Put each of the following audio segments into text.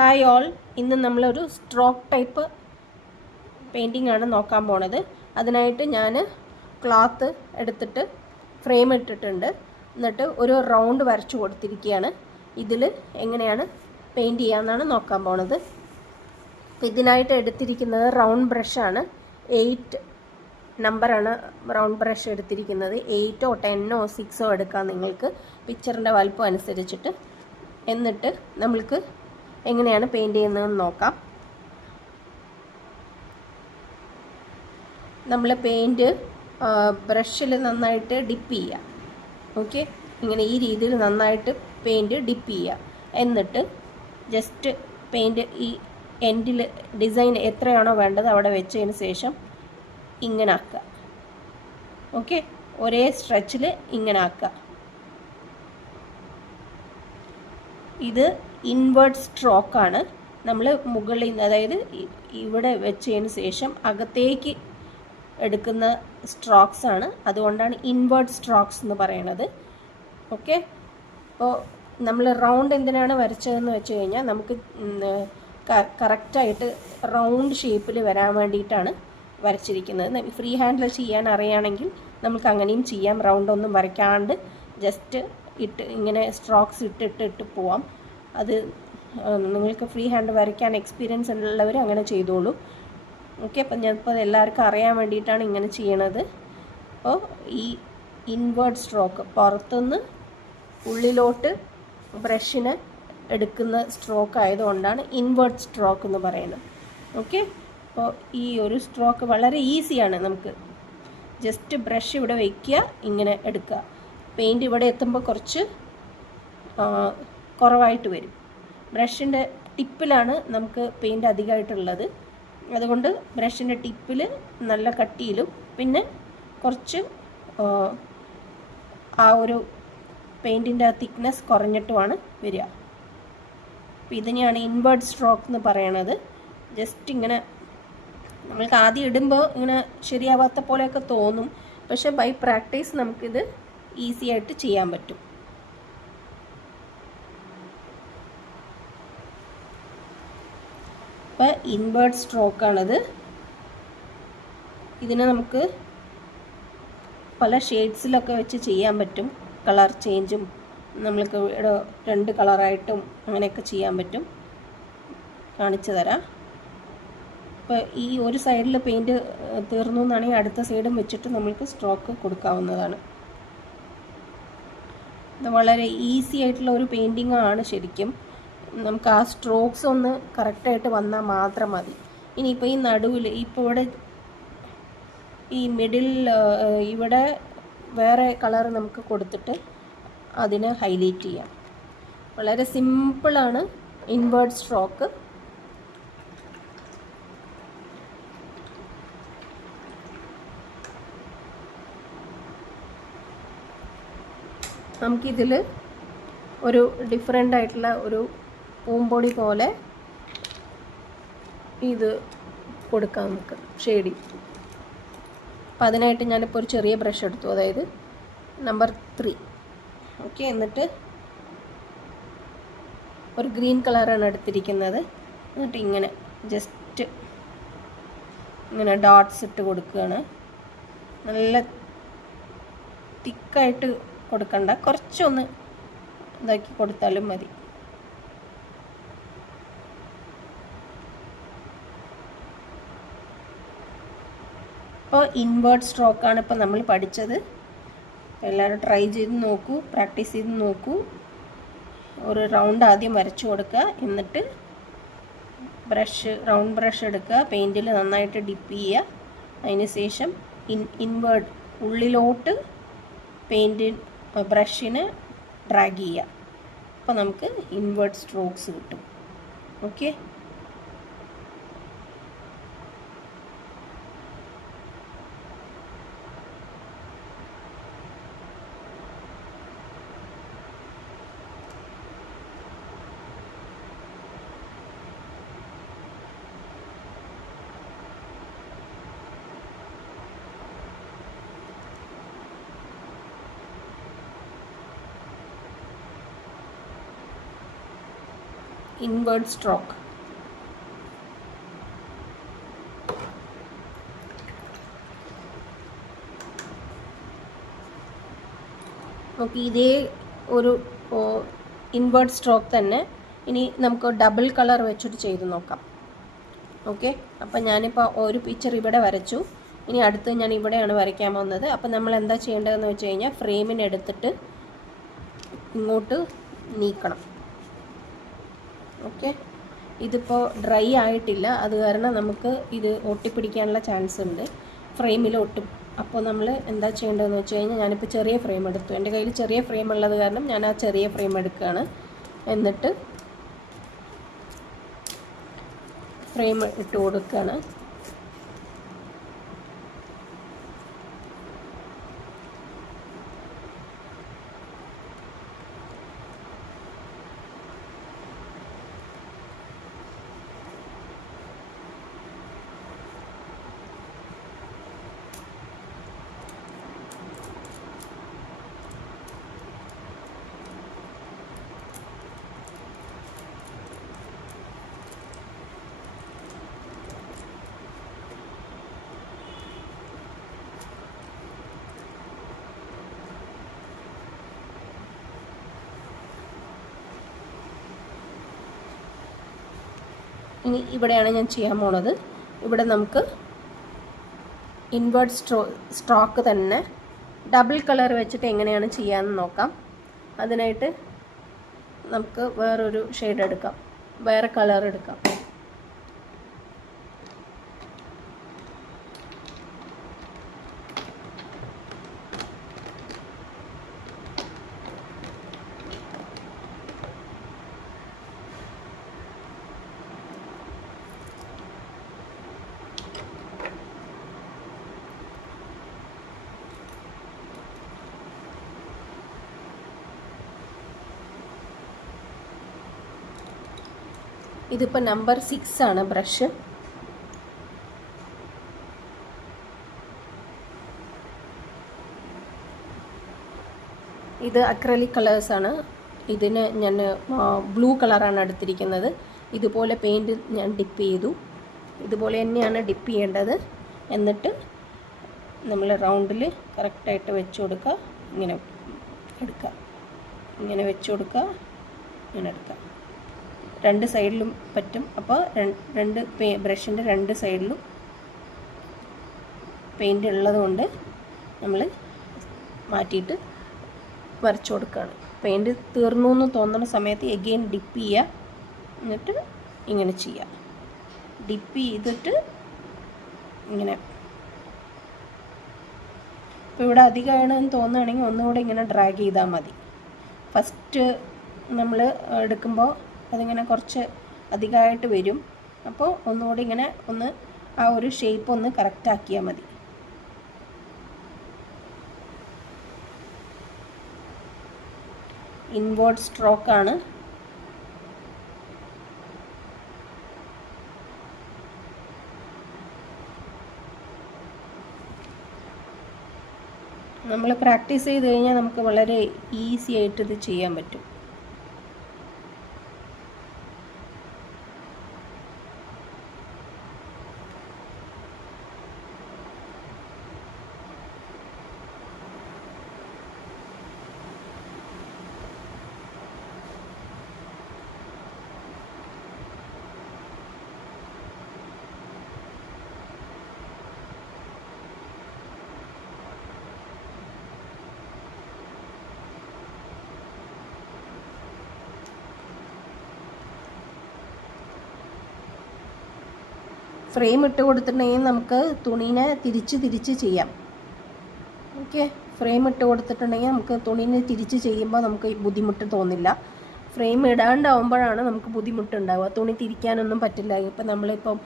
Hi all, ഇന്ന് നമ്മളൊരു stroke type painting ആണ് നോക്കാൻ പോണത്. അതിനായിട്ട് ഞാൻ ക്ലോത്ത് എടുത്തിട്ട് ഫ്രെയിം ഇട്ടിട്ടുണ്ട്. എന്നിട്ട് ഒരു റൗണ്ട് വരച്ചു കൊടുത്തിരിക്കുകയാണ്. ഇതിൽ എങ്ങനെയാണ് പെയിൻറ്റ് ചെയ്യാമെന്നാണ് നോക്കാൻ പോണത്. അപ്പോൾ ഇതിനായിട്ട് എടുത്തിരിക്കുന്നത് റൗണ്ട് ബ്രഷാണ്. 8 നമ്പറാണ് റൗണ്ട് ബ്രഷ് എടുത്തിരിക്കുന്നത്. 8ഓ 10ഓ 6ഓ എടുക്കാം നിങ്ങൾക്ക്, പിക്ചറിൻ്റെ വലുപ്പം അനുസരിച്ചിട്ട്. എന്നിട്ട് നമ്മൾക്ക് എങ്ങനെയാണ് പെയിൻറ്റ് ചെയ്യുന്നതെന്ന് നോക്കാം. നമ്മൾ പെയിൻറ്റ് ബ്രഷിൽ നന്നായിട്ട് ഡിപ്പ് ചെയ്യുക. ഓക്കെ, ഇങ്ങനെ ഈ രീതിയിൽ നന്നായിട്ട് പെയിൻറ്റ് ഡിപ്പ് ചെയ്യുക. എന്നിട്ട് ജസ്റ്റ് പെയിൻറ്റ് ഈ എൻഡിൽ ഡിസൈൻ എത്രയാണോ വേണ്ടത് അവിടെ വെച്ചതിന് ശേഷം ഇങ്ങനെ ആക്കുക. ഓക്കെ, ഒരേ സ്ട്രെച്ചിൽ ഇങ്ങനെ ആക്കുക. ഇത് ഇൻവേർട്ട് സ്ട്രോക്കാണ്. നമ്മൾ മുകളിൽ നിന്ന്, അതായത് ഇവിടെ വെച്ചതിന് ശേഷം അകത്തേക്ക് എടുക്കുന്ന സ്ട്രോക്സ് ആണ്. അതുകൊണ്ടാണ് ഇൻവേർട്ട് സ്ട്രോക്സ് എന്ന് പറയുന്നത്. ഓക്കെ, അപ്പോൾ നമ്മൾ റൗണ്ട് എന്തിനാണ് വരച്ചതെന്ന് വെച്ച് കഴിഞ്ഞാൽ നമുക്ക് കറക്റ്റായിട്ട് റൗണ്ട് ഷേപ്പിൽ വരാൻ വേണ്ടിയിട്ടാണ് വരച്ചിരിക്കുന്നത്. ഫ്രീ ഹാൻഡിൽ ചെയ്യാൻ അറിയുകയാണെങ്കിൽ നമുക്ക് അങ്ങനെയും ചെയ്യാം. റൗണ്ടൊന്നും വരയ്ക്കാണ്ട് ജസ്റ്റ് ഇങ്ങനെ സ്ട്രോക്സ് ഇട്ടിട്ട് പോവാം. അത് നിങ്ങൾക്ക് ഫ്രീ ഹാൻഡ് വരയ്ക്കാൻ എക്സ്പീരിയൻസ് ഉള്ളവർ അങ്ങനെ ചെയ്തോളൂ. ഓക്കെ, അപ്പം ഞാനിപ്പോൾ എല്ലാവർക്കും അറിയാൻ വേണ്ടിയിട്ടാണ് ഇങ്ങനെ ചെയ്യണത്. അപ്പോൾ ഈ ഇൻവേർട്ട് സ്ട്രോക്ക്, പുറത്തുനിന്ന് ഉള്ളിലോട്ട് ബ്രഷിനെ എടുക്കുന്ന സ്ട്രോക്ക് ആയതുകൊണ്ടാണ് ഇൻവേർട്ട് സ്ട്രോക്ക് എന്ന് പറയുന്നത്. ഓക്കെ, അപ്പോൾ ഈ ഒരു സ്ട്രോക്ക് വളരെ ഈസിയാണ്. നമുക്ക് ജസ്റ്റ് ബ്രഷ് ഇവിടെ വയ്ക്കുക, ഇങ്ങനെ എടുക്കുക. പെയിൻറ്റ് ഇവിടെ എത്തുമ്പോൾ കുറച്ച് കുറവായിട്ട് വരും. ബ്രഷിൻ്റെ ടിപ്പിലാണ് നമുക്ക് പെയിൻറ്റ് അധികമായിട്ടുള്ളത്. അതുകൊണ്ട് ബ്രഷിൻ്റെ ടിപ്പിൽ നല്ല കട്ടിയിലും പിന്നെ കുറച്ച് ആ ഒരു പെയിൻറ്റിൻ്റെ തിക്നെസ് കുറഞ്ഞിട്ടുമാണ് വരിക. അപ്പോൾ ഇതിനെയാണ് ഇൻവേർട്ട് സ്ട്രോക്ക് എന്ന് പറയണത്. ജസ്റ്റ് ഇങ്ങനെ നമ്മൾക്ക് ആദ്യം ഇടുമ്പോൾ ഇങ്ങനെ ശരിയാവാത്ത പോലെയൊക്കെ തോന്നും. പക്ഷേ ബൈ പ്രാക്ടീസ് നമുക്കിത് ഈസി ആയിട്ട് ചെയ്യാൻ പറ്റും. അപ്പോൾ ഇൻവേർട്ട് സ്ട്രോക്കാണത്. ഇതിനെ നമുക്ക് പല ഷെയ്ഡ്സിലൊക്കെ വെച്ച് ചെയ്യാൻ പറ്റും. കളർ ചേഞ്ചും നമ്മൾക്ക് 2 കളറായിട്ടും അങ്ങനെയൊക്കെ ചെയ്യാൻ പറ്റും. കാണിച്ചു തരാം. ഇപ്പോൾ ഈ ഒരു സൈഡിൽ പെയിൻറ്റ് തീർന്നു എന്നാണെങ്കിൽ അടുത്ത സൈഡും വെച്ചിട്ട് നമ്മൾക്ക് സ്ട്രോക്ക് കൊടുക്കാവുന്നതാണ്. ഇത് വളരെ ഈസി ആയിട്ടുള്ള ഒരു പെയിൻറ്റിംഗ് ആണ് ശരിക്കും. നമുക്ക് ആ സ്ട്രോക്സ് ഒന്ന് കറക്റ്റായിട്ട് വന്നാൽ മാത്രം മതി. ഇനിയിപ്പോൾ ഈ നടുവിൽ, ഇപ്പോൾ ഇവിടെ ഈ മിഡിൽ ഇവിടെ വേറെ കളർ നമുക്ക് കൊടുത്തിട്ട് അതിനെ ഹൈലൈറ്റ് ചെയ്യാം. വളരെ സിമ്പിളാണ് ഇൻവേർട്ട് സ്ട്രോക്ക്. നമുക്കിതിൽ ഒരു ഡിഫറെൻ്റ് ആയിട്ടുള്ള ഒരു പൂമ്പൊടി പോലെ ഇത് കൊടുക്കാം നമുക്ക് ഷെയ്ഡിങ്. അപ്പം അതിനായിട്ട് ഞാനിപ്പോൾ ഒരു ചെറിയ ബ്രഷ് എടുത്തു, അതായത് നമ്പർ 3. ഓക്കെ, എന്നിട്ട് ഒരു ഗ്രീൻ കളറാണ് എടുത്തിരിക്കുന്നത്. എന്നിട്ട് ഇങ്ങനെ ജസ്റ്റ് ഇങ്ങനെ ഡോട്ട്സ് ഇട്ട് കൊടുക്കുകയാണ്. നല്ല തിക്കായിട്ട് കൊടുക്കണ്ട, കുറച്ചൊന്ന് ഇതാക്കി കൊടുത്താലും മതി. അപ്പോൾ ഇൻവേർട്ട് സ്ട്രോക്കാണ് ഇപ്പോൾ നമ്മൾ പഠിച്ചത്. എല്ലാവരും ട്രൈ ചെയ്ത് നോക്കൂ, പ്രാക്ടീസ് ചെയ്ത് നോക്കൂ. ഒരു റൗണ്ട് ആദ്യം വരച്ചു കൊടുക്കുക. എന്നിട്ട് റൗണ്ട് ബ്രഷ് എടുക്കുക, പെയിൻറ്റിൽ നന്നായിട്ട് ഡിപ്പ് ചെയ്യുക. അതിന് ശേഷം ഇൻവേർട്ട് ഉള്ളിലോട്ട് ബ്രഷിനെ ഡ്രാഗ് ചെയ്യുക. അപ്പോൾ നമുക്ക് ഇൻവേർട്ട് സ്ട്രോക്സ് കിട്ടും. Okay, invert stroke. നമുക്ക് ഇതേ ഒരു ഇൻവേർട്ട് സ്ട്രോക്ക് തന്നെ ഇനി നമുക്ക് ഡബിൾ കളർ വെച്ചിട്ട് ചെയ്ത് നോക്കാം. ഓക്കെ, അപ്പം ഞാനിപ്പോൾ ഒരു പിക്ചർ ഇവിടെ വരച്ചു. ഇനി അടുത്ത് ഞാൻ ഇവിടെയാണ് വരയ്ക്കാൻ പോകുന്നത്. അപ്പം നമ്മൾ എന്താ ചെയ്യേണ്ടതെന്ന് വെച്ച് കഴിഞ്ഞാൽ ഫ്രെയിമിനെടുത്തിട്ട് ഇങ്ങോട്ട് നീക്കണം. ഓക്കെ, ഇതിപ്പോൾ ഡ്രൈ ആയിട്ടില്ല, അത് കാരണം നമുക്ക് ഇത് ഒട്ടിപ്പിടിക്കാനുള്ള ചാൻസ് ഉണ്ട്, ഫ്രെയിമിൽ ഒട്ടും. അപ്പോൾ നമ്മൾ എന്താ ചെയ്യേണ്ടതെന്ന് വെച്ച് കഴിഞ്ഞാൽ ഞാനിപ്പോൾ ചെറിയ ഫ്രെയിം എടുത്തു. എൻ്റെ കയ്യിൽ ചെറിയ ഫ്രെയിം ഉള്ളത് കാരണം ഞാൻ ആ ചെറിയ ഫ്രെയിം എടുക്കുകയാണ്. എന്നിട്ട് ഫ്രെയിം ഇട്ട് കൊടുക്കുകയാണ്. ഇനി ഇവിടെയാണ് ഞാൻ ചെയ്യാൻ പോണത്. ഇവിടെ നമുക്ക് ഇൻവേർട്ട് സ്ട്രോക്ക് തന്നെ ഡബിൾ കളർ വെച്ചിട്ട് എങ്ങനെയാണ് ചെയ്യാമെന്ന് നോക്കാം. അതിനായിട്ട് നമുക്ക് വേറൊരു ഷെയ്ഡ് എടുക്കാം, വേറെ കളർ എടുക്കാം. ഇതിപ്പോൾ നമ്പർ 6 ആണ് ബ്രഷ്. ഇത് അക്രലിക് കളേഴ്സാണ്. ഇതിന് ഞാൻ ബ്ലൂ കളറാണ് എടുത്തിരിക്കുന്നത്. ഇതുപോലെ പെയിൻറ്റ് ഞാൻ ഡിപ്പ് ചെയ്തു. ഇതുപോലെ തന്നെയാണ് ഡിപ്പ് ചെയ്യേണ്ടത്. എന്നിട്ട് നമ്മൾ റൗണ്ടിൽ കറക്റ്റായിട്ട് വെച്ച് കൊടുക്കുക. ഇങ്ങനെ എടുക്കുക, ഇങ്ങനെ വെച്ച് കൊടുക്കുക, ഇങ്ങനെ എടുക്കുക. രണ്ട് സൈഡിലും പറ്റും. അപ്പോൾ രണ്ട് ബ്രഷിൻ്റെ രണ്ട് സൈഡിലും പെയിൻറ്റ് ഉള്ളത് കൊണ്ട് നമ്മൾ മാറ്റിയിട്ട് വരച്ചു കൊടുക്കുകയാണ്. പെയിൻറ്റ് തീർന്നു എന്ന് തോന്നുന്ന സമയത്ത് എഗെയിൻ ഡിപ്പ് ചെയ്യുക, എന്നിട്ട് ഇങ്ങനെ ചെയ്യുക. ഡിപ്പ് ചെയ്തിട്ട് ഇങ്ങനെ. ഇപ്പോൾ ഇവിടെ അധികമാണെന്ന് തോന്നുകയാണെങ്കിൽ ഒന്നുകൂടെ ഇങ്ങനെ ഡ്രാഗ് ചെയ്താൽ മതി. ഫസ്റ്റ് നമ്മൾ എടുക്കുമ്പോൾ അതിങ്ങനെ കുറച്ച് അധികമായിട്ട് വരും. അപ്പോൾ ഒന്നുകൂടി ഇങ്ങനെ ഒന്ന് ആ ഒരു ഷേപ്പ് ഒന്ന് കറക്റ്റ് ആക്കിയാൽ മതി. ഇൻവേർട്ട് സ്ട്രോക്കാണ്. നമ്മൾ പ്രാക്ടീസ് ചെയ്ത് കഴിഞ്ഞാൽ നമുക്ക് വളരെ ഈസി ആയിട്ട് ഇത് ചെയ്യാൻ പറ്റും. ഫ്രെയിം ഇട്ട് കൊടുത്തിട്ടുണ്ടെങ്കിൽ നമുക്ക് തുണീനെ തിരിച്ച് ചെയ്യാം. ഓക്കെ, ഫ്രെയിം ഇട്ട് കൊടുത്തിട്ടുണ്ടെങ്കിൽ നമുക്ക് തുണീനെ തിരിച്ച് ചെയ്യുമ്പോൾ നമുക്ക് ബുദ്ധിമുട്ട് തോന്നില്ല. ഫ്രെയിം ഇടാണ്ടാവുമ്പോഴാണ് നമുക്ക് ബുദ്ധിമുട്ടുണ്ടാവുക. തുണി തിരിക്കാനൊന്നും പറ്റില്ല. ഇപ്പം നമ്മളിപ്പം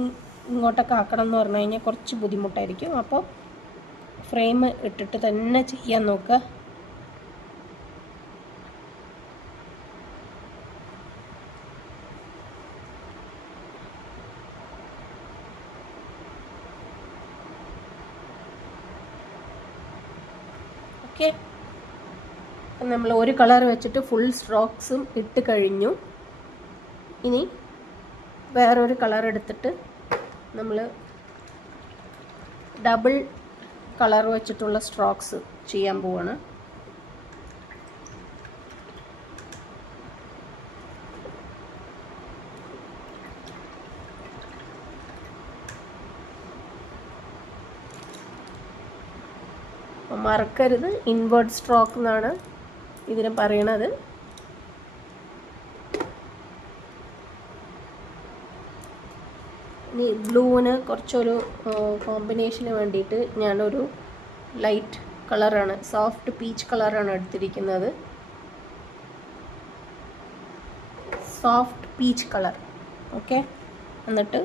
ഇങ്ങോട്ടൊക്കെ ആക്കണം എന്ന് പറഞ്ഞു കഴിഞ്ഞാൽ കുറച്ച് ബുദ്ധിമുട്ടായിരിക്കും. അപ്പോൾ ഫ്രെയിം ഇട്ടിട്ട് തന്നെ ചെയ്യാൻ നോക്കുക. ഓക്കെ, നമ്മൾ ഒരു കളർ വെച്ചിട്ട് ഫുൾ സ്ട്രോക്സും ഇട്ട് കഴിഞ്ഞു. ഇനി വേറൊരു കളർ എടുത്തിട്ട് നമ്മൾ ഡബിൾ കളർ വെച്ചിട്ടുള്ള സ്ട്രോക്സ് ചെയ്യാൻ പോവാണ്. മറക്കരുത്, ഇൻവേർട്ട് സ്ട്രോക്ക് എന്നാണ് ഇതിന് പറയണത്. ഇനി ബ്ലൂവിന് കുറച്ചൊരു കോമ്പിനേഷന് വേണ്ടിയിട്ട് ഞാനൊരു ലൈറ്റ് കളറാണ്, സോഫ്റ്റ് പീച്ച് കളറാണ് എടുത്തിരിക്കുന്നത്. Soft peach colour. ഓക്കെ, എന്നിട്ട്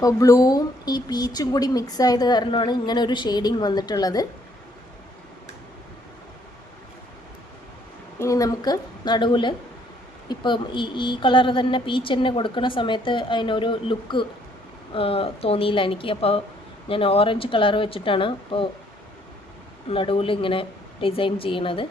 അപ്പോൾ ബ്ലൂവും ഈ പീച്ചും കൂടി മിക്സ് ആയത് കാരണമാണ് ഇങ്ങനെ ഒരു ഷെയ്ഡിങ് വന്നിട്ടുള്ളത്. ഇനി നമുക്ക് നടുവിൽ ഇപ്പം ഈ കളർ തന്നെ പീച്ച് തന്നെ കൊടുക്കുന്ന സമയത്ത് അതിനൊരു ലുക്ക് തോന്നിയില്ല എനിക്ക്. അപ്പോൾ ഞാൻ ഓറഞ്ച് കളർ വെച്ചിട്ടാണ് ഇപ്പോൾ നടുവിൽ ഇങ്ങനെ ഡിസൈൻ ചെയ്യണത്.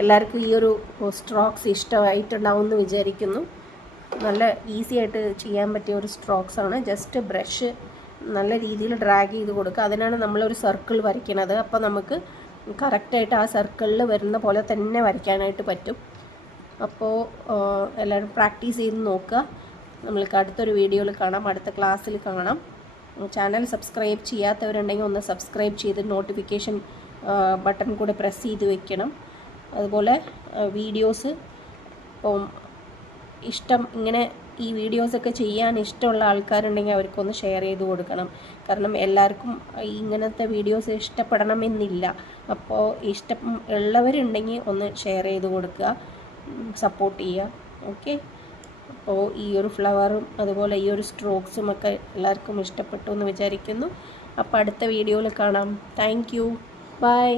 എല്ലാവർക്കും ഈ ഒരു സ്ട്രോക്സ് ഇഷ്ടമായിട്ടുണ്ടാവും എന്ന് വിചാരിക്കുന്നു. നല്ല ഈസി ആയിട്ട് ചെയ്യാൻ പറ്റിയ ഒരു സ്ട്രോക്സ് ആണ്. ജസ്റ്റ് ബ്രഷ് നല്ല രീതിയിൽ ഡ്രാഗ് ചെയ്ത് കൊടുക്കുക. അതിനാണ് നമ്മളൊരു സർക്കിൾ വരയ്ക്കുന്നത്. അപ്പോൾ നമുക്ക് കറക്റ്റായിട്ട് ആ സർക്കിളിൽ വരുന്ന പോലെ തന്നെ വരയ്ക്കാനായിട്ട് പറ്റും. അപ്പോൾ എല്ലാവരും പ്രാക്ടീസ് ചെയ്ത് നോക്കുക. നമ്മൾക്ക് അടുത്തൊരു വീഡിയോയിൽ കാണാം, അടുത്ത ക്ലാസ്സിൽ കാണാം. ചാനൽ സബ്സ്ക്രൈബ് ചെയ്യാത്തവരുണ്ടെങ്കിൽ ഒന്ന് സബ്സ്ക്രൈബ് ചെയ്ത് നോട്ടിഫിക്കേഷൻ ബട്ടൺ കൂടെ പ്രസ് ചെയ്ത് വെക്കണം. അതുപോലെ വീഡിയോസ് ഇപ്പം ഇങ്ങനെ ഈ വീഡിയോസൊക്കെ ചെയ്യാൻ ഇഷ്ടമുള്ള ആൾക്കാരുണ്ടെങ്കിൽ അവർക്കൊന്ന് ഷെയർ ചെയ്ത് കൊടുക്കണം. കാരണം എല്ലാവർക്കും ഇങ്ങനത്തെ വീഡിയോസ് ഇഷ്ടപ്പെടണമെന്നില്ല. അപ്പോൾ ഇഷ്ടം ഉള്ളവരുണ്ടെങ്കിൽ ഒന്ന് ഷെയർ ചെയ്ത് കൊടുക്കുക, സപ്പോർട്ട് ചെയ്യുക. ഓക്കെ, അപ്പോൾ ഈ ഒരു ഫ്ലവറും അതുപോലെ ഈ ഒരു സ്ട്രോക്സും ഒക്കെ എല്ലാവർക്കും ഇഷ്ടപ്പെട്ടു എന്ന് വിചാരിക്കുന്നു. അപ്പോൾ അടുത്ത വീഡിയോയിൽ കാണാം. Thank you, by.